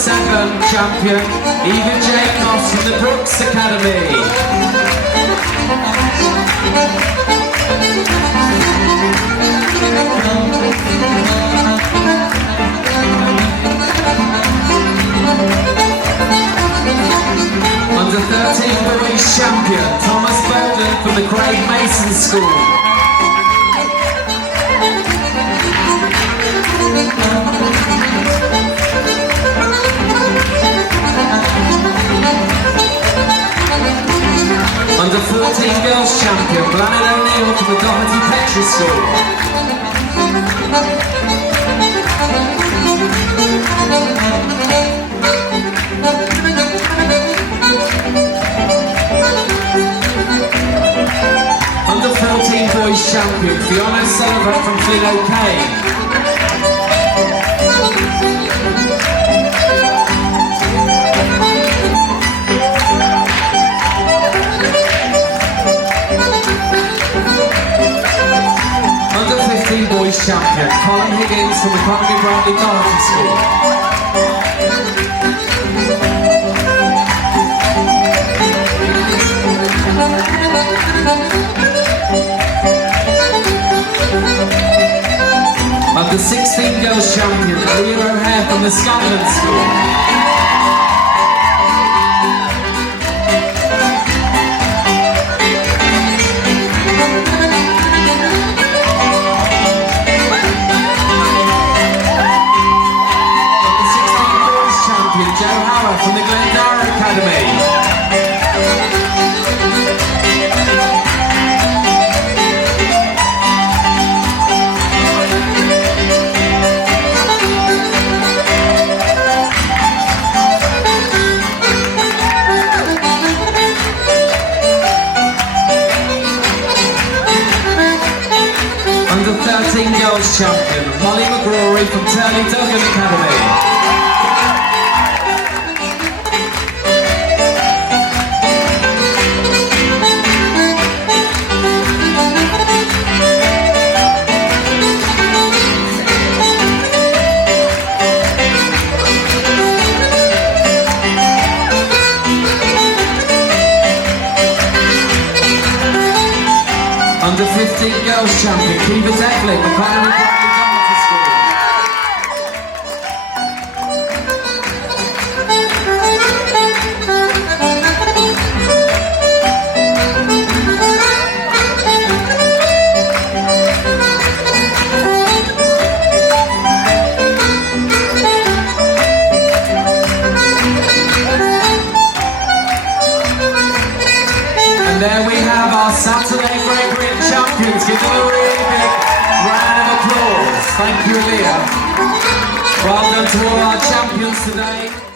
7 champion, Eva Jane Moss from the Brooks Academy. Under 13 boys champion, Thomas Bowden from the Craig Mason School. Under 14 girls champion, Blannet O'Neill from the Doherty Petrie School. Under 14 boys champion, Fiona Sullivan from Flynn O'Kane. Boys champion, Colin Higgins from the Economy Bradley Doherty School. Under 16 girls champion, Leah O'Hare from the Scotland School. From the Glendara Academy. Under 13 girls champion, Molly McGrory from Turley Duggan Academy. Under 15 girls champion, Kiva Devlin, the Economy Bradley Doherty School. And there we have our Saturday Gregory champions. Give them a really big round of applause. Thank you, Leah. Well done to all our champions today.